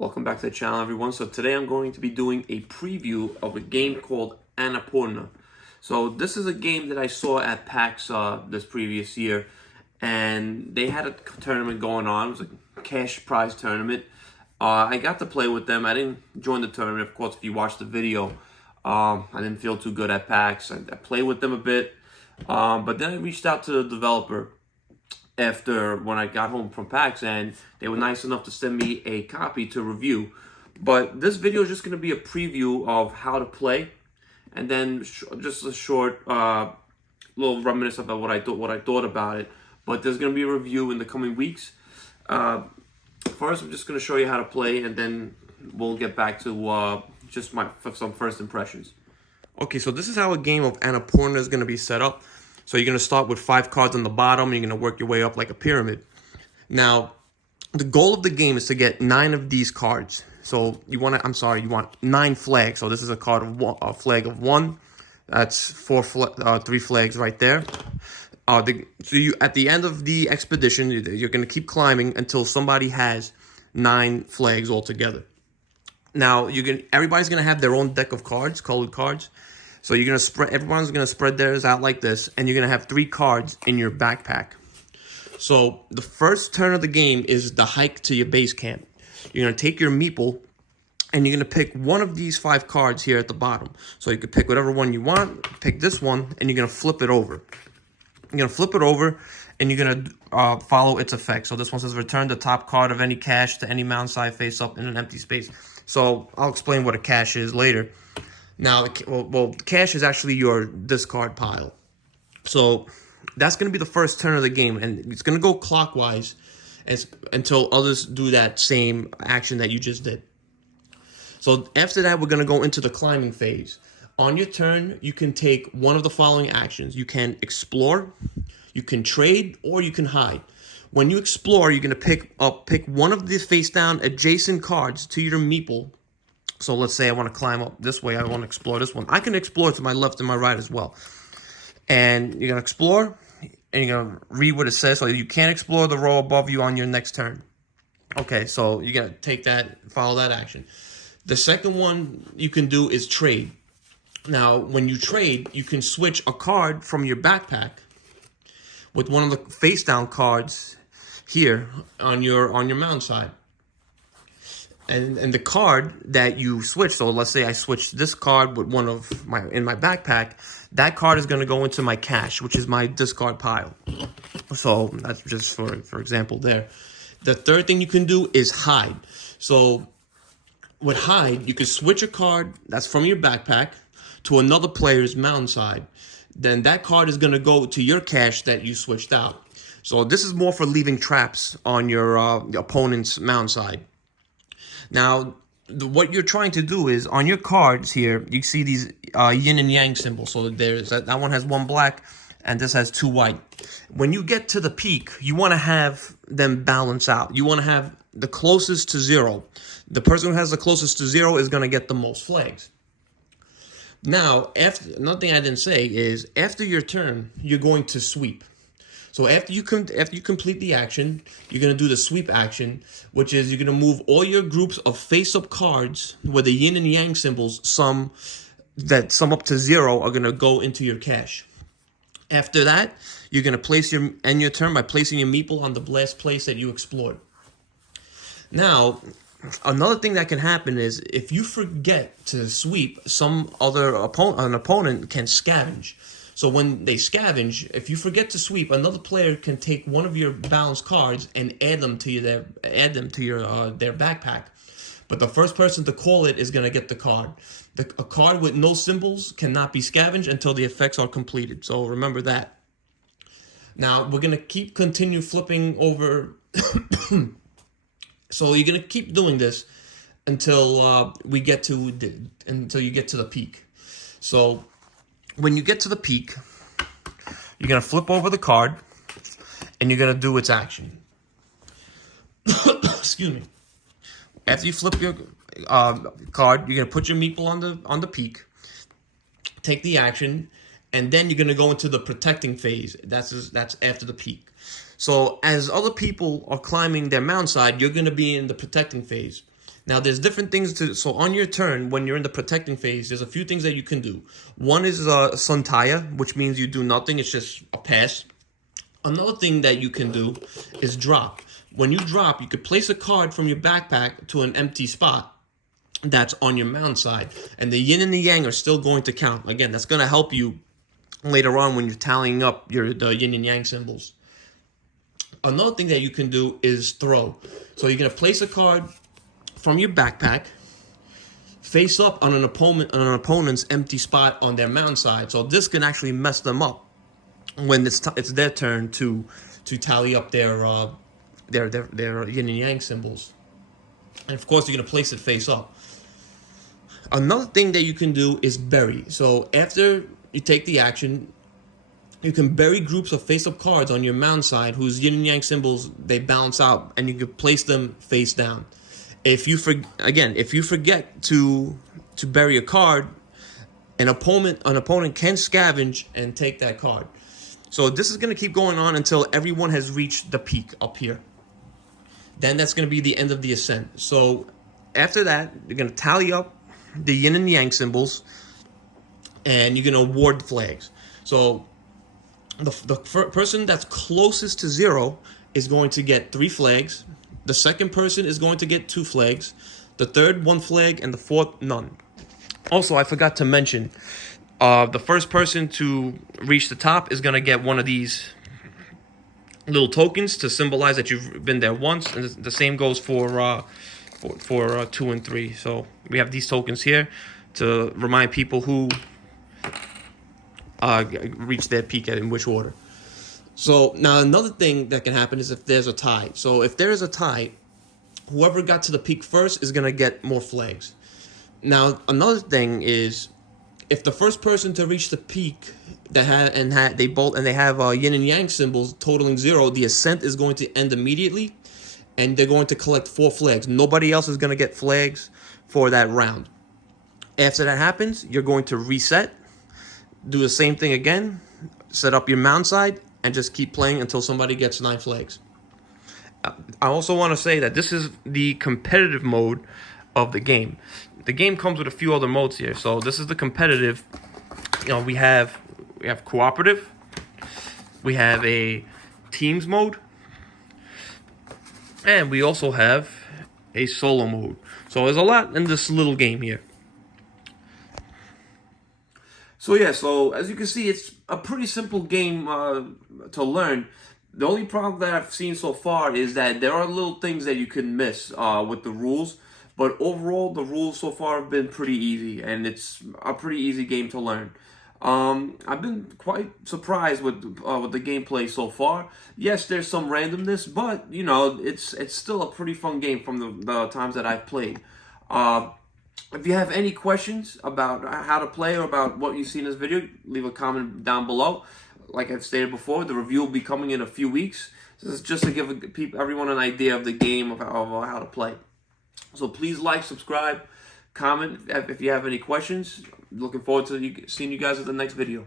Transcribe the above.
Welcome back to the channel, everyone. So today I'm going to be doing a preview of a game called Annapurna. So this is a game that I saw at PAX this previous year, and they had a tournament going on. It was a cash prize tournament. I got to play with them. I didn't join the tournament, of course. If you watched the video, I didn't feel too good at PAX. I played with them a bit, but then I reached out to the developer after when I got home from PAX, and they were nice enough to send me a copy to review. But this video is just going to be a preview of how to play, and then just a short little reminiscence about what I thought about it. But there's going to be a review in the coming weeks. First, I'm just going to show you how to play, and then we'll get back to just some first impressions. Okay, so this is how a game of Annapurna is going to be set up. So you're going to start with 5 cards on the bottom. You're going to work your way up like a pyramid. Now, the goal of the game is to get 9 of these cards. So you want 9 flags. So this is a card of a flag of 1. That's 3 flags right there. At the end of the expedition, you're going to keep climbing until somebody has 9 flags altogether. Now, everybody's going to have their own deck of cards, colored cards. So everyone's gonna spread theirs out like this, and you're gonna have 3 cards in your backpack. So the first turn of the game is the hike to your base camp. You're gonna take your meeple, and you're gonna pick one of these 5 cards here at the bottom. So you can pick whatever one you want, pick this one, and you're gonna flip it over. You're gonna flip it over, and you're gonna follow its effect. So this one says return the top card of any cache to any mound side face up in an empty space. So I'll explain what a cache is later. Now, cache is actually your discard pile. So that's going to be the first turn of the game, and it's going to go clockwise until others do that same action that you just did. So after that, we're going to go into the climbing phase. On your turn, you can take one of the following actions. You can explore, you can trade, or you can hide. When you explore, you're going to pick one of the face-down adjacent cards to your meeple. So let's say I want to climb up this way. I want to explore this one. I can explore to my left and my right as well. And you're going to explore, and you're going to read what it says. So you can't explore the row above you on your next turn. Okay, so you're going to take that, follow that action. The second one you can do is trade. Now, when you trade, you can switch a card from your backpack with one of the face-down cards here on your mound side. And the card that you switch, so let's say I switch this card with one of in my backpack, that card is going to go into my cache, which is my discard pile. So that's just for example there. The third thing you can do is hide. So with hide, you can switch a card that's from your backpack to another player's mound side. Then that card is going to go to your cache that you switched out. So this is more for leaving traps on your opponent's mound side. Now, what you're trying to do is, on your cards here, you see these yin and yang symbols. So that one has 1 black, and this has 2 white. When you get to the peak, you want to have them balance out. You want to have the closest to 0. The person who has the closest to 0 is going to get the most flags. Now, another thing I didn't say is, after your turn, you're going to sweep. So after you complete the action, you're going to do the sweep action, which is you're going to move all your groups of face-up cards where the yin and yang symbols sum up to 0 are going to go into your cache. After that, you're going to end your turn by placing your meeple on the last place that you explored. Now, another thing that can happen is if you forget to sweep, an opponent can scavenge. So when they scavenge, if you forget to sweep, another player can take one of your balanced cards and add them to their backpack. But the first person to call it is going to get the card. A card with no symbols cannot be scavenged until the effects are completed. So remember that. Now we're going to continue flipping over. So you're going to keep doing this until you get to the peak. So when you get to the peak, you're going to flip over the card, and you're going to do its action. Excuse me. After you flip your card, you're going to put your meeple on the peak, take the action, and then you're going to go into the protecting phase. That's after the peak. So as other people are climbing their mound side, you're going to be in the protecting phase. Now, there's different things so on your turn, when you're in the protecting phase, there's a few things that you can do. One is Suntaya, which means you do nothing. It's just a pass. Another thing that you can do is drop. When you drop, you could place a card from your backpack to an empty spot that's on your mound side. And the yin and the yang are still going to count. Again, that's going to help you later on when you're tallying up the yin and yang symbols. Another thing that you can do is throw. So you're going to place a card from your backpack face up on an opponent's empty spot on their mound side. So this can actually mess them up when it's their turn to tally up their yin and yang symbols. And of course, you're going to place it face up. Another thing that you can do is bury. So after you take the action, you can bury groups of face-up cards on your mound side whose yin and yang symbols, they balance out, and you can place them face down. If you forget to bury a card, an opponent can scavenge and take that card. So this is going to keep going on until everyone has reached the peak up here. Then that's going to be the end of the ascent. So after that, you're going to tally up the yin and yang symbols, and you're going to award flags. So the person that's closest to 0 is going to get 3 flags. The second person is going to get 2 flags. The third, 1 flag, and the fourth, none. Also, I forgot to mention, the first person to reach the top is going to get one of these little tokens to symbolize that you've been there once, and the same goes for 2 and 3. So we have these tokens here to remind people who reach their peak in which order. So now another thing that can happen is if there's a tie. So if there is a tie, whoever got to the peak first is going to get more flags. Now another thing is, if the first person to reach the peak they have yin and yang symbols totaling 0, the ascent is going to end immediately, and they're going to collect 4 flags. Nobody else is going to get flags for that round. After that happens, you're going to reset, do the same thing again, set up your mound side, and just keep playing until somebody gets 9 flags. I also want to say that this is the competitive mode of the game. The game comes with a few other modes here. So this is the competitive. We have cooperative. We have a teams mode. And we also have a solo mode. So there's a lot in this little game here. So yeah, so as you can see, it's a pretty simple game to learn. The only problem that I've seen so far is that there are little things that you can miss with the rules. But overall, the rules so far have been pretty easy, and it's a pretty easy game to learn. I've been quite surprised with the gameplay so far. Yes, there's some randomness, but you know, it's still a pretty fun game from the times that I've played. If you have any questions about how to play or about what you see in this video, leave a comment down below. Like I've stated before, the review will be coming in a few weeks. This is just to give everyone an idea of the game, of how to play. So please like, subscribe, comment if you have any questions. Looking forward to seeing you guys at the next video.